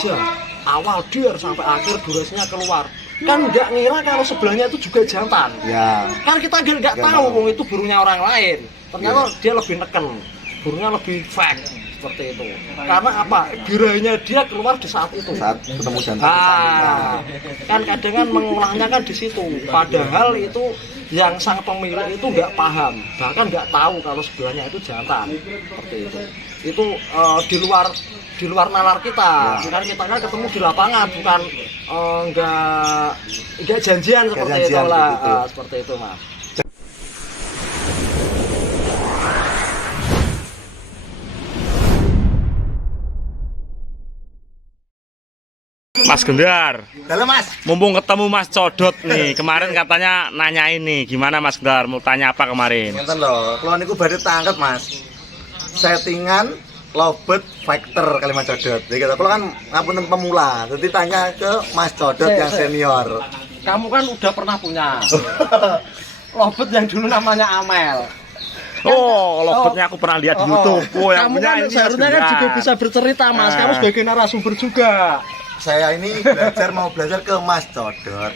aja awal dir sampai akhir durasinya keluar. Kan nggak ngira kalau sebelahnya itu juga jantan. Ya. Kan kita nggak tahu wong itu burungnya orang lain. Ternyata dia lebih neken, burungnya lebih fake seperti itu. Karena apa? Birainya dia keluar di saat itu. Saat ketemu jantan. Kan kadang kan mengulangnya kan di situ. Padahal itu yang sang pemilik itu nggak paham, bahkan nggak tahu kalau sebelahnya itu jantan. Seperti itu. Itu di luar nalar kita. Kan kita kan ketemu di lapangan, bukan nggak janjian seperti itu lah. Seperti itu, Mas. Mas Gendar, Halo Mas. mumpung ketemu Mas Codot nih, kemarin katanya nanya ini, gimana Mas Gendar, mau tanya apa kemarin? Ngeten lho, kula niku badhe tangkep Mas. Settingan Lovebird Factor Kalimat Codot. Jadi kula kan ngapunten pemula, jadi tanya ke Mas Codot yang senior. Kamu kan udah pernah punya Lovebird yang dulu namanya Amel. Oh, Lovebird-nya aku pernah lihat di YouTube. Oh, yang kamu punya kan ini seharusnya kan juga bisa bercerita, Mas. Kamu sebagai narasumber juga. Saya ini mau belajar ke Mas Codot.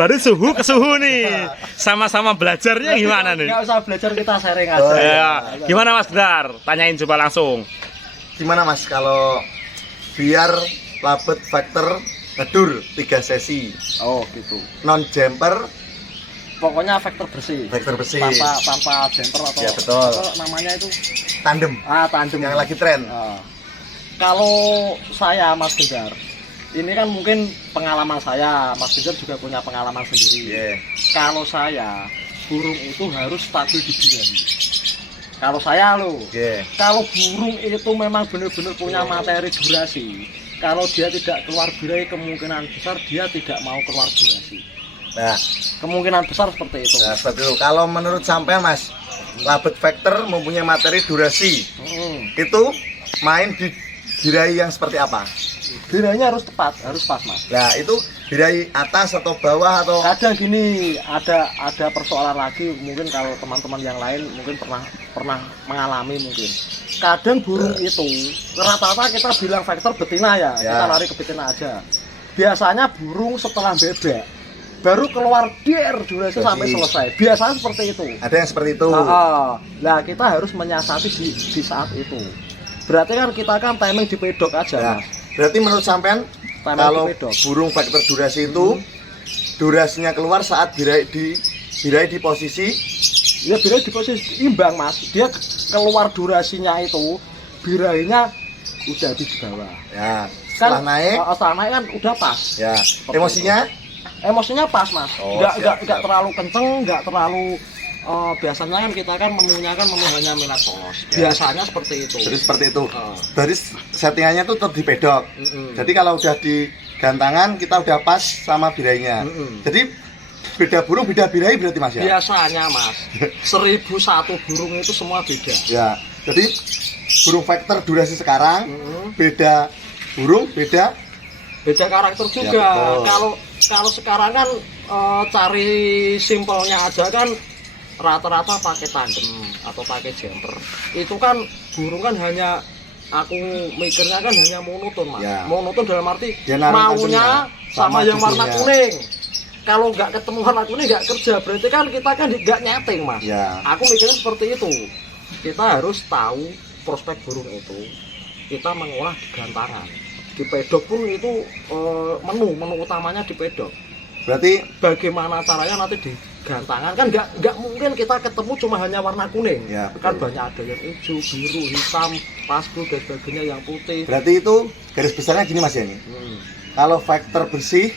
Baru suhu ke suhu nih. Sama-sama belajarnya gimana nih? Nggak usah belajar, kita sharing aja. Ya, gimana Mas Gendar? Tanyain coba langsung. Gimana Mas kalau biar Lovebird Factor ngedur 3 sesi, Oh, gitu. non jumper, Pokoknya faktor bersih. Factor bersih, Tanpa jumper atau Ya, betul. apa namanya itu? tandem Tandem. yang lagi tren. Kalau saya Mas Gendar, ini kan mungkin pengalaman saya, Mas Gendar juga punya pengalaman sendiri. Yeah. Kalau saya, burung itu harus stabil di birahi. Kalau saya loh, Yeah. kalau burung itu memang benar-benar punya materi durasi, kalau dia tidak keluar birahi, kemungkinan besar dia tidak mau keluar durasi. Nah, Kemungkinan besar seperti itu. seperti itu. Kalau menurut sampean Mas, Lovebird Factor mempunyai materi durasi, itu main di birahi yang seperti apa? Birahinya harus tepat, harus pas, Mas. Nah, itu birahi atas atau bawah atau Kadang gini, ada persoalan lagi, mungkin kalau teman-teman yang lain mungkin pernah mengalami mungkin. Kadang burung itu rata-rata kita bilang faktor betina ya, kita lari ke betina aja. Biasanya burung setelah bebek baru keluar durasi sampai selesai. Biasanya seperti itu. ada yang seperti itu? Nah, kita harus menyiasati di saat itu. Berarti kan kita kan timing di pedok aja, Nah, Mas. berarti menurut sampean Timing kalau di pedok. burung faktor durasi itu durasinya keluar saat birahi di posisi Ya birahi di posisi imbang, Mas. Dia keluar durasinya itu, birahinya udah di bawah. ya setelah naik Setelah naik kan udah pas. ya Emosinya pas, Mas. Oh, Nggak siap. terlalu kenceng, nggak terlalu biasanya kan kita kan menunya kan menu hanya minat polos. Ya. Biasanya seperti itu. jadi seperti itu. Oh. Dari settingannya itu tetap di pedok. Jadi kalau udah di gantangan kita udah pas sama birahinya. Jadi beda burung beda birahi berarti Mas ya? Biasanya, Mas. 1001 burung itu semua beda. Ya. Jadi burung faktor durasi sekarang beda burung beda Karakter juga. betul. Kalau sekarang kan cari simpelnya aja kan rata-rata pakai tandem atau pakai jumper. Itu kan burung kan hanya aku mikirnya kan hanya monoton, Mas. Ya. Monoton dalam arti Dia naruh maunya tandemnya, sama yang warna dudunya. kuning. Kalau nggak ketemu warna kuning nggak kerja, berarti kan kita kan nggak nyeting, Mas. Ya. Aku mikirnya seperti itu. Kita harus tahu prospek burung itu. Kita mengolah di gantangan. Di pedok pun itu menu utamanya di pedok. berarti Bagaimana caranya nanti di gantangan kan nggak mungkin kita ketemu cuma hanya warna kuning. Ya, Kan betul. banyak ada yang hijau, biru, hitam, pastel dan sebagainya yang putih. berarti itu garis besarnya gini Mas ya ini. Kalau faktor bersih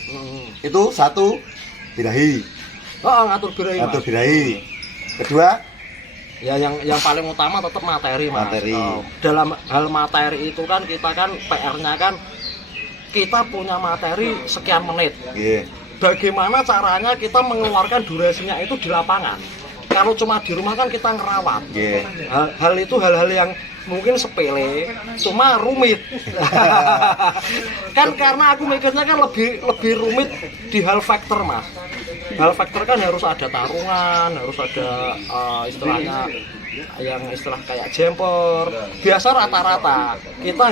itu satu birahi, Ngatur birahi, Mas. atau birahi. Kedua Ya yang paling utama tetap materi, Mas. Materi. Dalam hal materi itu kan kita kan PR-nya kan kita punya materi sekian menit. Nggih. Bagaimana caranya kita mengeluarkan durasinya itu di lapangan. Kalau cuma di rumah kan kita ngerawat. Nggih. Hal itu hal-hal yang mungkin sepele, cuma rumit. Kan karena aku mikirnya kan lebih rumit di hal faktor, Mas. Hal faktor kan harus ada tarungan, harus ada istilahnya yang istilah kayak jumper biasa rata-rata kita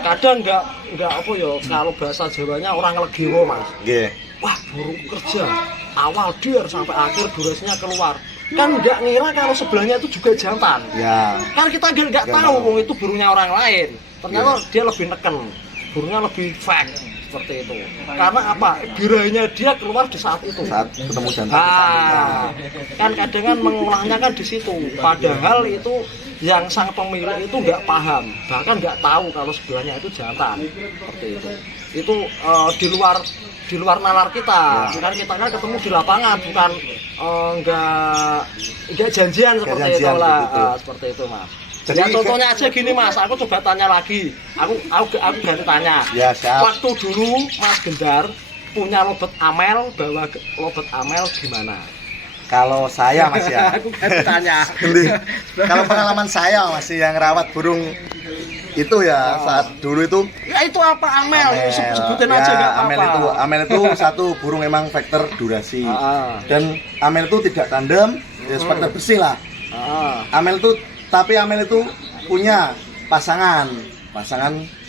kadang nggak apa ya kalau bahasa Jawanya orang legiwo mas. Wah burung kerja awal dia sampai akhir durasinya keluar kan nggak ngira kalau sebelahnya itu juga jantan Ya. kan kita nggak tahu itu burungnya orang lain ternyata dia lebih neken burungnya lebih fake seperti itu karena apa birainya dia keluar di saat itu Saat ketemu jantan. kan kadang kan mengolahnya kan di situ padahal itu yang sang pemilik itu nggak paham bahkan nggak tahu kalau sebelahnya itu jantan seperti itu di luar nalar kita kan kita kan ketemu di lapangan bukan nggak janjian seperti itu lah seperti itu mas. Jadi, ya contohnya aja gini mas, aku coba tanya lagi, aku ganti tanya. Ya, siap. Waktu dulu Mas Gendar punya lobet amel, bawa lobet amel gimana? Kalau saya mas ya. Aku ganti tanya. Kalau pengalaman saya masih yang rawat burung itu ya saat dulu itu. Ya itu apa amel? Sebutin aja nggak apa-apa. Amel itu satu burung emang faktor durasi. Dan amel itu tidak tandem, ya faktor bersih lah. Amel itu tapi amel itu punya pasangan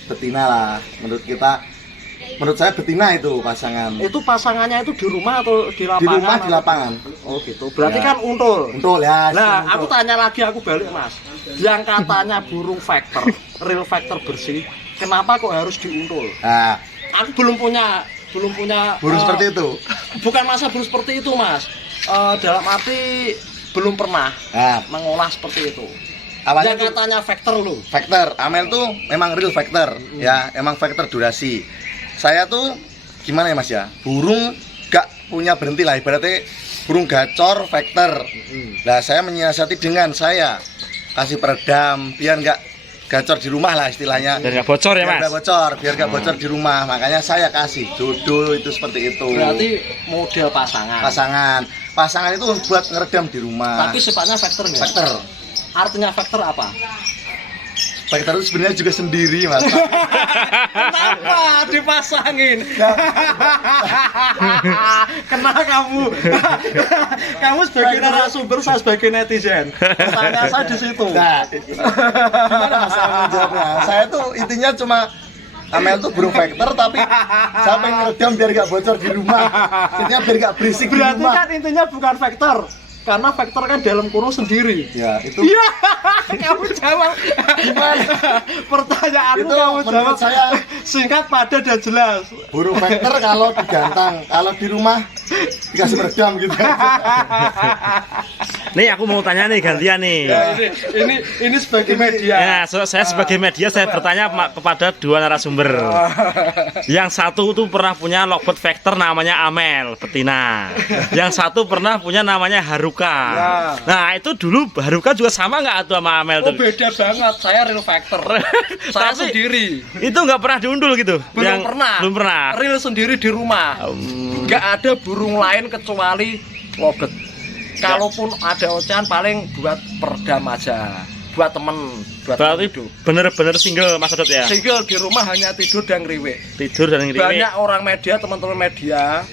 betina lah menurut saya betina itu pasangan. Itu pasangannya itu di rumah atau di lapangan? Di lapangan. Oh gitu. Berarti Ya. kan untul. Untul ya. Nah, untul. aku tanya lagi, aku balik mas. Yang katanya burung factor, real factor bersih, kenapa kok harus diuntul? Nah, Aku belum punya burung seperti itu. Bukan masa burung seperti itu mas. Dalam arti belum pernah mengolah seperti itu. Awalnya yang katanya factor lo. Factor, amel tuh memang real factor, ya, emang factor durasi. Saya tuh gimana ya mas ya, burung gak punya berhenti lah, ibaratnya burung gacor factor. Nah saya menyiasati dengan saya kasih peredam biar nggak gacor di rumah lah istilahnya. Biar nggak bocor ya mas. Biar nggak bocor di rumah, makanya saya kasih dodol itu seperti itu. Berarti model Pasangan itu buat ngeredam di rumah. Tapi sifatnya factor nggak? Factor. Artinya factor apa? Factor itu sebenarnya juga sendiri mas. Kenapa dipasangin? Kenapa kamu sebagai narasumber, saya sebagai netizen. Tanya saya di situ. Nah, gimana mas saya menjawabnya? Saya tuh intinya cuma amel tuh burung factor tapi saya pengen ngeredam biar gak bocor di rumah. Intinya biar gak berisik di Berarti rumah. kan intinya bukan factor. Karena faktor kan dalam kurung sendiri. Ya, itu. Iya, kamu jawab. Pertanyaanmu Itu kamu menurut jawab saya singkat, padat dan jelas. Burung factor kalau digantang, kalau di rumah dikasih meredam gitu. Nih aku mau tanya nih gantian nih. Ya, ini sebagai media. Ya, saya sebagai media saya bertanya kepada dua narasumber. Yang satu tuh pernah punya lovebird factor namanya Amel betina. Yang satu pernah punya namanya Haruka. Ya. Nah itu dulu Haruka juga sama nggak tuh sama Amel Oh tuh? beda banget, saya real factor. Saya Tapi sendiri. itu nggak pernah diundul gitu? Belum pernah. Real sendiri di rumah. Nggak ada burung lain kecuali lobet. Kalaupun ada ocehan paling buat peredam aja, buat temen, buat Berarti hidup. bener-bener single Mas Odot ya? Single di rumah hanya tidur dan ngeriwik. Tidur dan ngiriwik. Banyak orang media, teman-teman media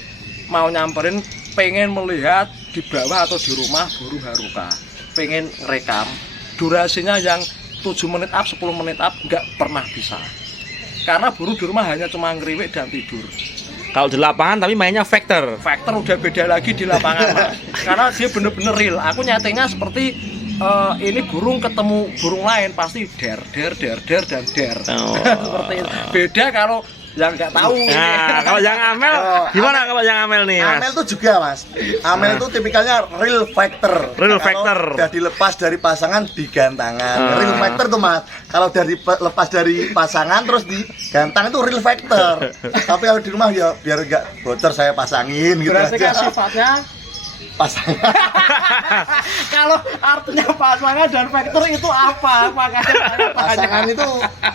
mau nyamperin, pengen melihat di bawah atau di rumah burung Haruka, pengen rekam durasinya yang 7 menit up, 10 menit up, nggak pernah bisa karena burung di rumah hanya cuma ngeriwik dan tidur. Kalau di lapangan tapi mainnya factor. Factor udah beda lagi di lapangan mas, karena dia bener-bener real. Aku nyatanya seperti ini burung ketemu burung lain pasti der dan der. Seperti itu. Beda kalau yang nggak tahu. Nah, kalau yang Amel gimana kalau yang Amel nih mas? Amel tuh juga mas. Amel itu tipikalnya real factor. Real Kalau factor. udah dilepas dari pasangan digantangan. Real factor tuh mas. Kalau udah lepas dari pasangan terus digantang itu real factor. Tapi kalau di rumah ya biar nggak bocor saya pasangin gitu Berarti kan aja. sifatnya Pasangan. kalau artinya pasangan dan faktor itu apa? Makanya saya tanya. Pasangan itu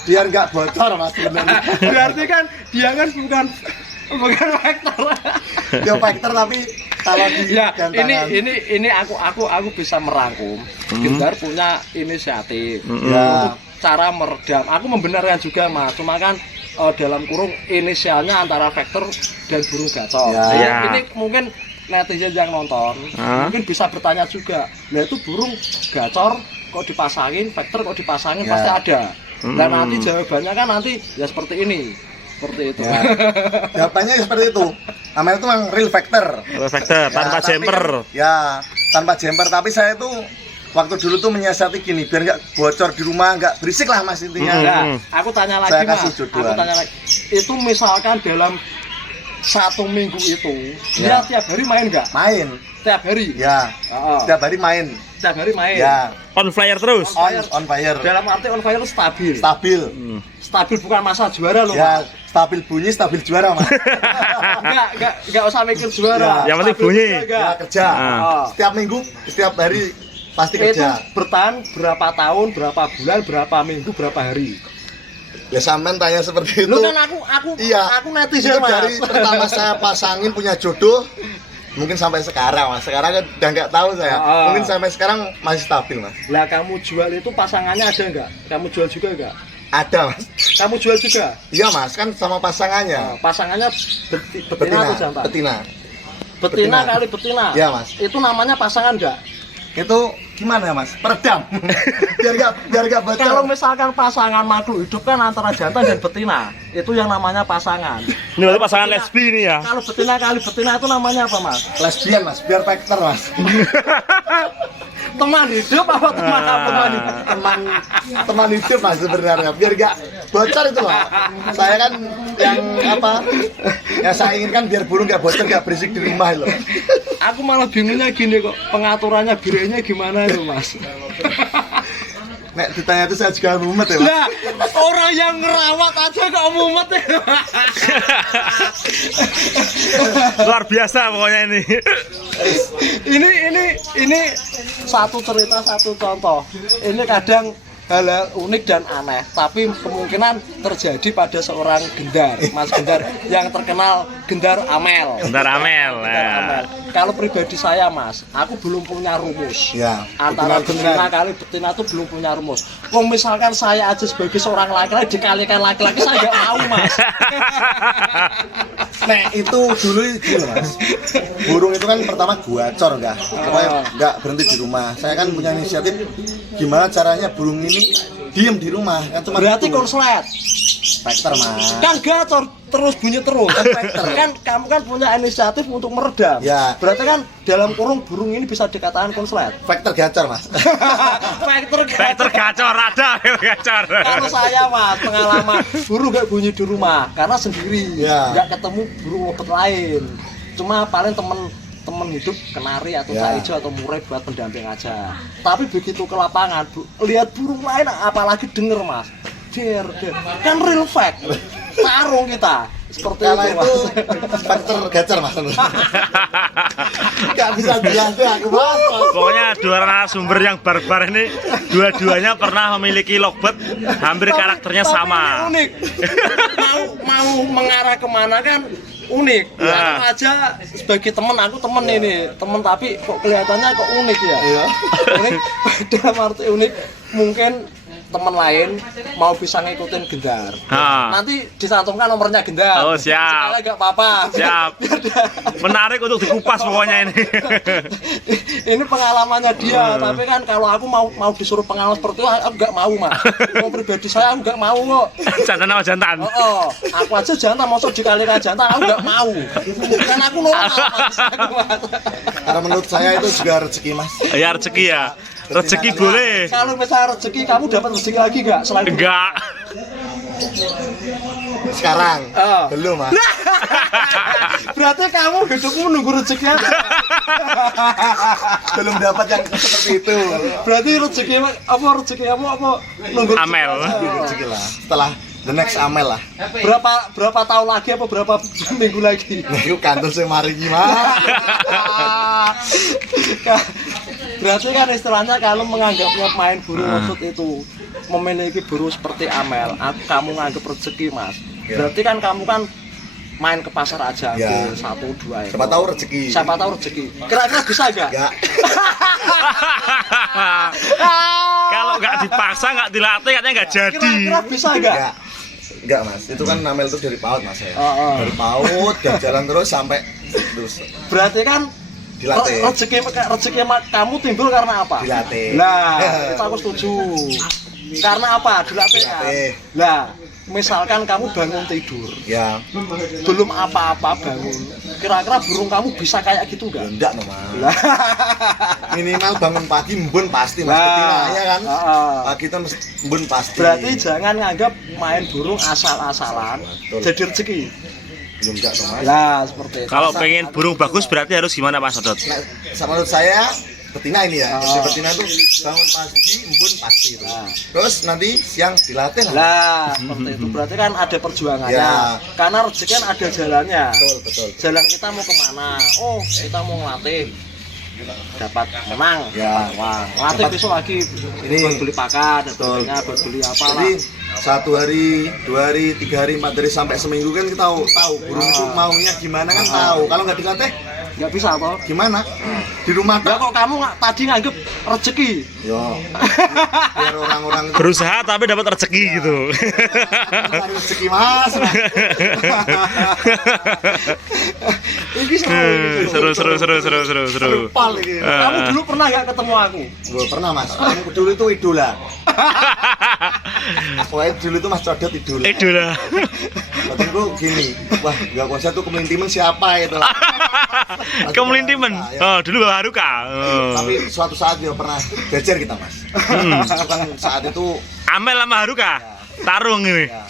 biar nggak bocor mas sebenarnya. Berarti kan dia kan bukan faktor. Dia factor tapi kalau di Ya, gantangan. ini aku bisa merangkum. Gendar punya inisiatif Ya. untuk cara meredam. Aku membenarkan juga mas, cuma kan dalam kurung inisialnya antara faktor dan burung gacor. Ya. Jadi Ya. ini mungkin netizen yang nonton mungkin bisa bertanya juga, nah itu burung gacor kok dipasangin, vektor kok dipasangin, pasti ada. Dan nanti jawabannya kan nanti ya seperti ini, seperti itu. Ya. Jawabannya seperti itu. Amel itu memang real vector. Real vector tanpa jumper. Ya, tanpa jumper. Tapi saya tuh waktu dulu tuh menyiasati gini, biar nggak bocor di rumah, nggak berisik lah mas intinya. Nah, aku tanya lagi saya mas, kasih aku tanya lagi. Itu misalkan dalam 1 minggu itu, dia tiap hari main nggak? Main. Tiap hari? Ya. Tiap hari main. Tiap hari main? Ya. On flyer terus? On fire. Dalam arti on fire itu stabil? Stabil. Stabil bukan masa juara loh ya, mas. Stabil bunyi, stabil juara mas. Enggak usah mikir juara. Ya, yang penting bunyi. Ya, kerja. Setiap minggu, setiap hari pasti kerja. Itu bertahan berapa tahun, berapa bulan, berapa minggu, berapa hari? Ya sampean tanya seperti itu. Lu kan aku netizen mas. Dari pertama saya pasangin punya jodoh, mungkin sampai sekarang mas. Sekarang kan udah nggak tahu saya. Mungkin sampai sekarang masih stabil mas. Lah kamu jual itu pasangannya ada nggak? Kamu jual juga nggak? Ada mas. Kamu jual juga? Iya mas, kan sama pasangannya. Pasangannya betina atau jantan? Betina kali betina. Iya mas. Itu namanya pasangan nggak? Itu gimana ya mas? Peredam. biar gak bocor. Kalau misalkan pasangan makhluk hidup kan antara jantan dan betina, itu yang namanya pasangan. Ini berarti pasangan lesbi nih ya? Kalau betina kali betina itu namanya apa mas? Lesbian mas, biar vector mas. Teman hidup apa teman apa? Teman hidup mas sebenarnya, biar gak bocor itu loh. Saya kan yang apa? Ya saya inginkan biar burung gak bocor, gak berisik di rumah loh. Aku malah bingungnya gini kok, pengaturannya birenya gimana itu mas? Nek ditanya itu saya juga mumet ya mas. Nah, orang yang ngerawat aja kok mumet ya. Luar biasa pokoknya ini. Ini satu cerita, satu contoh. Ini kadang hal unik dan aneh, tapi kemungkinan terjadi pada seorang gendar, Mas Gendar yang terkenal Gendar Amel. Gendar Amel. Kalau pribadi saya Mas, aku belum punya rumus. Ya, antara betina kali betina itu belum punya rumus. Kalau misalkan saya aja sebagai seorang laki-laki dikalikan laki-laki saya nggak mau Mas. Nah itu dulu mas, burung itu kan pertama gacor nggak berhenti di rumah. Saya kan punya inisiatif gimana caranya burung ini diem di rumah kan, cuma berarti konslet vector mas kan gacor terus bunyi terus kan vector kan kamu kan punya inisiatif untuk meredam ya. Berarti kan dalam kurung burung ini bisa dikatakan konslet vector gacor mas. Vector gacor ada gacor. Kalau saya mas pengalaman burung gak bunyi di rumah karena sendiri nggak ketemu burung lobet lain, cuma paling temen hidup kenari atau hijau atau murai buat pendamping aja. Tapi begitu ke lapangan lihat burung lain apalagi denger mas, der kan real fact tarung kita seperti itu faktor gacor mas. Gak bisa dilantik aku mas. Pokoknya dua narasumber yang barbar ini dua-duanya pernah memiliki logbet hampir karakternya sama. Unik. mau mengarah kemana kan unik. Aku aja sebagai temen, aku temen ini temen tapi kok kelihatannya kok unik ya. Unik dalam arti unik mungkin teman lain mau bisa ngikutin Gendar. Nanti disatukan nomornya Gendar. Oh siap. Sekali nggak apa-apa. Siap. Menarik untuk dikupas pokoknya ini. Ini pengalamannya dia. Tapi kan kalau aku mau disuruh pengalaman seperti itu, aku nggak mau mas. Mau pribadi saya aku nggak mau kok. Jantan sama jantan. Aku aja jantan, mau dikalikan jantan, aku nggak mau. Kan aku normal mas. Karena menurut saya itu juga rezeki mas. Ya rezeki ya. Rezeki boleh. Kalau misalnya rezeki, kamu dapat rezeki lagi nggak selain itu? Enggak. Sekarang belum mas. Berarti kamu hidupmu nunggu rezeki aja. Belum dapat yang seperti itu. Berarti rezeki kamu apa nunggu Amel. Rezeki lah. Setelah the next Amel lah. Berapa tahun lagi apa berapa minggu lagi? Nah, itu kantor saya mari gimana? Berarti kan istilahnya kalau menganggapnya main burung maksud itu memiliki burung seperti Amel, kamu nganggap rezeki mas. Berarti kan kamu kan main ke pasar aja, ambil 1-2 Siapa tahu rezeki. Siapa tahu rezeki. Kira-kira bisa nggak? Enggak. Kalau nggak dipaksa, nggak dilatih, katanya nggak jadi. Kira-kira bisa nggak? Enggak mas, itu kan Amel itu dari PAUD mas ya. Dari PAUD, jalan terus sampai Terus Berarti kan dilatih. rezeki kamu timbul karena apa? Dilatih. Nah, itu aku setuju. Karena apa? Dilatih kan. Dilatih. Nah, misalkan kamu bangun tidur, Ya. belum apa-apa bangun. Kira-kira burung kamu bisa kayak gitu Ya enggak? enggak no, Mas. Lah. Minimal bangun pagi mbun pasti Mas, Nah, betina ya kan. heeh. Pagi itu mbun pasti. Berarti jangan nganggap main burung asal-asalan Betul. jadi rezeki. belum enggak no, Mas. Lah, seperti itu. Kalau pengen burung bagus berarti harus gimana Mas Sodot? Nah, sama menurut saya betina ini ya. Oh. Betina itu bangun pagi mbun pasti itu. Nah. Terus nanti siang dilatih lah. Lah, seperti itu. Berarti kan ada perjuangannya. Ya. Karena rezeki kan ada jalannya. Betul, betul. Jalan kita mau kemana? Oh, kita mau ngelatih. Dapat menang, Ya. dapat uang. Ngelatih besok lagi Ini. buat beli pakan, dan Betul. sebagainya, buat beli apa lah. Jadi 1 hari, 2 hari, 3 hari, 4 hari sampai seminggu kan kita tahu burung itu maunya gimana kan tahu. Kalau nggak dilatih Nggak bisa toh? gimana? Di rumah Ya tak? kok kamu tadi nganggep rezeki? Yo. Biar orang-orang itu Berusaha tapi dapat rezeki gitu. cari rezeki Mas. Ini Seru. Pal ini. Kamu dulu pernah nggak ketemu aku? Gua pernah Mas. Kamu dulu itu idola. Pokoknya dulu itu Mas Codot idola. Idola. Batinku gini, wah nggak kuasa tuh kemelintiman siapa itu. Kemelintiman. Oh, dulu Haruka. Oh. Tapi suatu saat dia pernah belajar kita Mas. Itu kan saat itu Amel sama Haruka. Tarung ini. ya,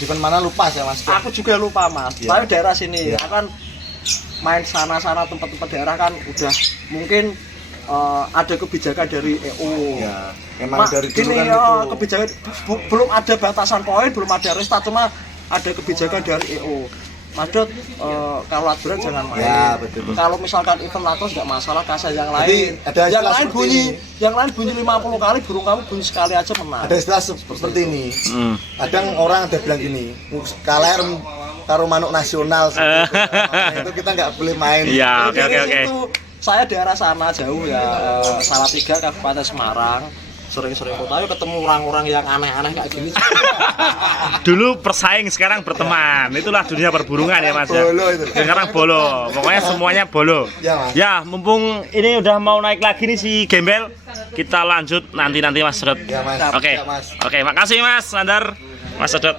di mana lupa saya Mas. Aku juga lupa mas. Iya. Tapi daerah sini, Iya. aku kan main sana-sana tempat-tempat daerah kan udah mungkin ada kebijakan dari EO. Ya, emang dari dulu gini, kan itu. kebijakan belum ada batasan poin, belum ada restart, cuma ada kebijakan dari EO. Mas Dot, kalau aturan jangan main. Ya, betul. Kalau misalkan event latos nggak masalah, kasih yang Jadi, lain. ada yang istilah lain seperti bunyi, ini. yang lain bunyi 50 kali, burung kamu bunyi sekali aja menang. Ada istilah seperti ini. Hmm. Kadang orang ada bilang gini, kaler karo manuk nasional seperti itu. Nah, itu kita nggak boleh main. Iya, Jadi oke. itu saya daerah sana jauh ya, Salatiga, Kabupaten Semarang. Sering-sering kota, ayo ketemu orang-orang yang aneh-aneh kayak gini. Dulu persaing, sekarang berteman. Itulah dunia perburungan ya Mas ya. Bolo itu. Sekarang bolo. Pokoknya semuanya bolo. Ya, Mas. Ya, mumpung ini udah mau naik lagi nih si Gembel, kita lanjut nanti Mas Sodot. Ya Mas. Oke. Ya, Mas. Oke, makasih Mas Sandar. Mas Sodot.